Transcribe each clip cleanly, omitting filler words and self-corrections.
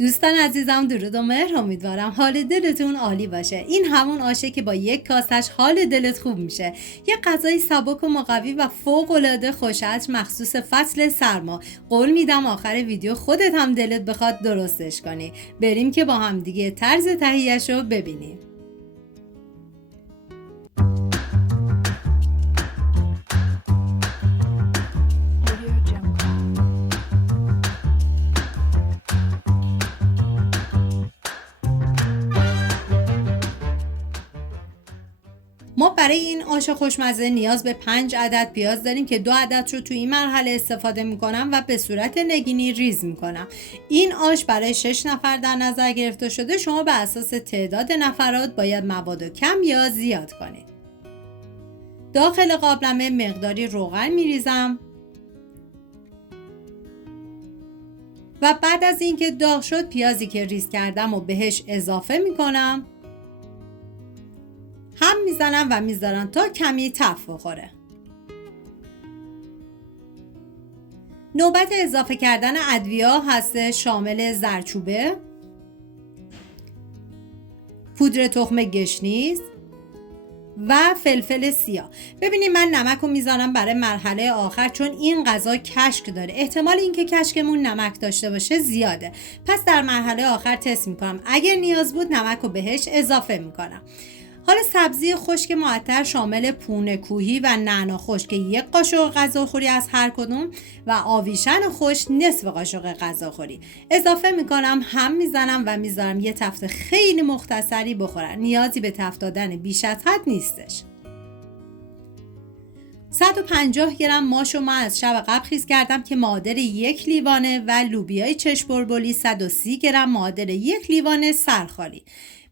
دوستان عزیزم، درود و مهر. امیدوارم حال دلتون عالی باشه. این همون آشه که با یک کاسش حال دلت خوب میشه. یه غذای سبک و مقوی و فوق العاده خوش‌عطر مخصوص فصل سرما. قول میدم آخر ویدیو خودت هم دلت بخواد درستش کنی. بریم که با هم دیگه طرز تهیه‌شو ببینیم. ما برای این آش خوشمزه نیاز به 5 عدد پیاز داریم که 2 عدد رو تو این مرحله استفاده میکنم و به صورت نگینی ریز میکنم. این آش برای 6 نفر در نظر گرفته شده. شما به اساس تعداد نفرات باید مواد کم یا زیاد کنید. داخل قابلمه مقداری روغن میریزم و بعد از اینکه داغ شد پیازی که ریز کردم و بهش اضافه میکنم. هم میزنم و میذارم تا کمی تف بخوره. نوبت اضافه کردن ادویه هست، شامل زردچوبه، پودر تخم گشنیز و فلفل سیاه. ببینید من نمک رو میذارم برای مرحله آخر، چون این غذا کشک داره. احتمال اینکه کشکمون نمک داشته باشه زیاده، پس در مرحله آخر تست میکنم. اگر نیاز بود نمک رو بهش اضافه میکنم. حالا سبزی خشک معطر شامل پونه کوهی و نعنا خشک 1 قاشق غذاخوری از هر کدوم و آویشن خشک نصف قاشق غذاخوری اضافه میکنم. هم میزنم و میذارم یه تفت خیلی مختصری بخورن. نیازی به تفت دادن بیش از حد نیستش. 150 گرم ماشو من از شب قبل خیس کردم که معادل 1 لیوانه و لوبیای چشم بلبلی 130 گرم معادل 1 لیوان سرخالی.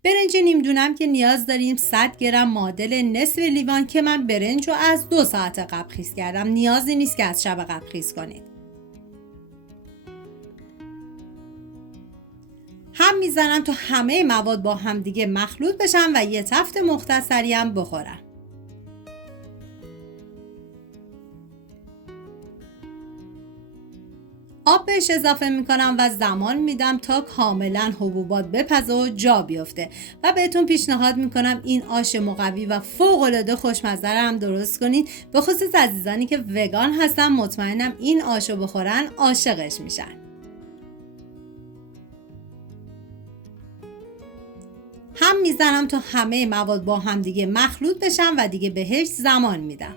برنج نیم که نیاز داریم 100 گرم معادل نصف لیوان که من برنج رو از 2 ساعت قبل خیس کردم. نیازی نیست که از شب قبل خیس کنید. هم میزنم تا همه مواد با هم دیگه مخلوط بشن و یه تفت مختصری هم بخورن. آب بهش اضافه میکنم و زمان میدم تا کاملا حبوبات بپزه و جا بیفته و بهتون پیشنهاد میکنم این آش مقوی و فوق العاده خوشمزه هم درست کنید. به خصوص عزیزانی که وگان هستن مطمئنم این آشو بخورن عاشقش میشن. هم میزنم تا همه مواد با هم دیگه مخلوط بشن و دیگه بهش زمان میدم.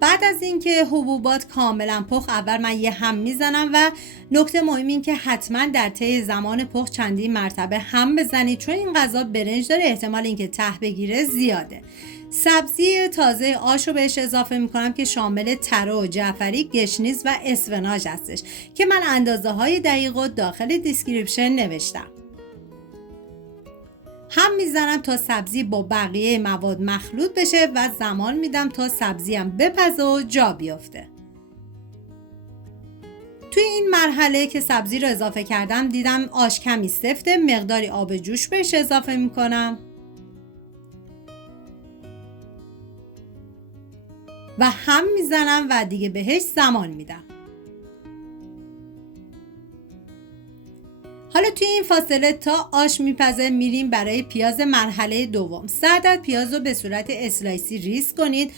بعد از اینکه حبوبات کاملا پخت، اول من یه هم میزنم و نکته مهم این که حتما در طی زمان پخت چندین مرتبه هم بزنید، چون این غذا برنج داره، احتمال اینکه ته بگیره زیاده. سبزی تازه آش رو بهش اضافه میکنم که شامل تره و جعفری، گشنیز و اسفناج هستش که من اندازه های دقیق و داخل دیسکریپشن نوشتم. هم میزنم تا سبزی با بقیه مواد مخلوط بشه و زمان میدم تا سبزیم بپزه و جا بیفته. توی این مرحله که سبزی رو اضافه کردم دیدم آش کمی سفته، مقداری آب جوش بهش اضافه میکنم و هم میزنم و دیگه بهش زمان میدم. حالا توی این فاصله تا آش میپزه میریم برای پیاز مرحله دوم. 3 عدد پیاز رو به صورت اسلایسی ریز کنید.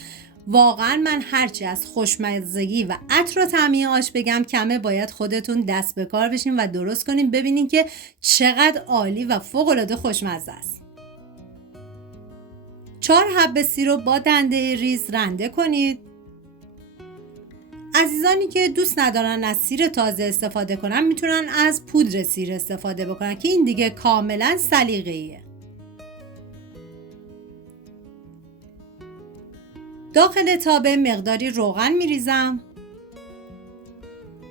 واقعا من هرچی از خوشمزگی و عطر و طعمی آش بگم کمه، باید خودتون دست به کار بشین و درست کنین ببینین که چقدر عالی و فوق العاده خوشمزه است. 4 حب سیر رو با دنده ریز رنده کنید. عزیزانی که دوست ندارن از سیر تازه استفاده کنن میتونن از پودر سیر استفاده بکنن که این دیگه کاملا سلیقه‌ایه. داخل تابه مقداری روغن میریزم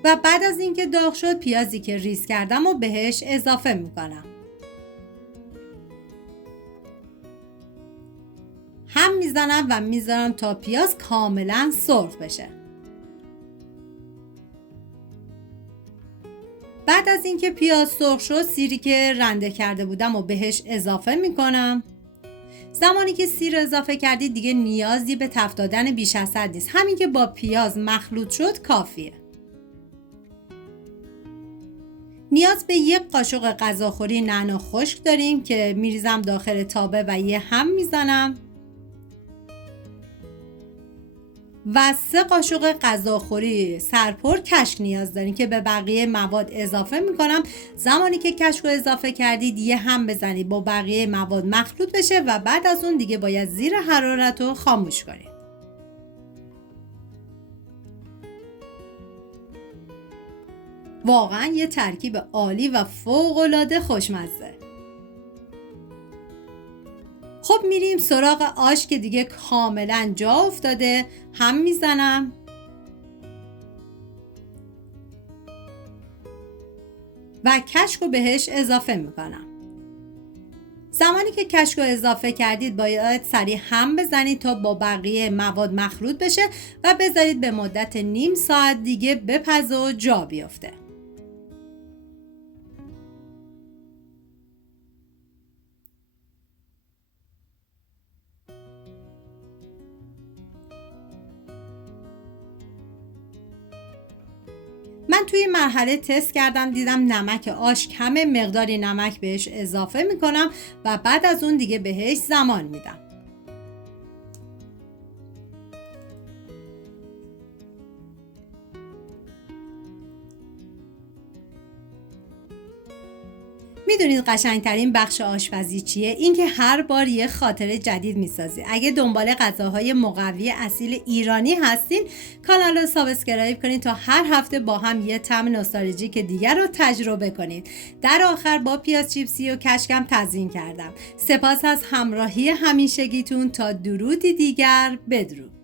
و بعد از اینکه داغ شد پیازی که ریز کردم و بهش اضافه میکنم. هم میزنم و میذارم تا پیاز کاملا سرخ بشه. بعد از اینکه پیاز سرخ شد سیری که رنده کرده بودم و بهش اضافه میکنم. زمانی که سیر اضافه کردید دیگه نیازی به تفت دادن بیش از حد نیست. همین که با پیاز مخلوط شد کافیه. نیاز به 1 قاشق غذاخوری نعنا خشک داریم که میریزم داخل تابه و یه هم میزنم و 3 قاشق غذاخوری سرپر کشک نیاز داریم که به بقیه مواد اضافه میکنم. زمانی که کشک رو اضافه کردید یه هم بزنید با بقیه مواد مخلوط بشه و بعد از اون دیگه باید زیر حرارت رو خاموش کنید. واقعا یه ترکیب عالی و فوق‌العاده خوشمزه. خب میریم سراغ آش که دیگه کاملا جا افتاده. هم میزنم و کشک رو بهش اضافه میکنم. زمانی که کشک رو اضافه کردید باید سریع هم بزنید تا با بقیه مواد مخلوط بشه و بذارید به مدت نیم ساعت دیگه بپزه و جا بیفته. من توی مرحله تست کردم، دیدم نمک آش کمه، مقداری نمک بهش اضافه میکنم و بعد از اون دیگه بهش زمان میدم. میدونید قشنگترین بخش آشپزی چیه؟ اینکه هر بار یه خاطره جدید میسازی. اگه دنبال غذاهای مقوی اصیل ایرانی هستین کانال رو سابسکرایب کنید تا هر هفته با هم یه طعم نوستالژیک دیگر رو تجربه کنید. در آخر با پیاز چیپسی و کشکم تزیین کردم. سپاس از همراهی همیشگیتون. تا درودی دیگر، بدرود.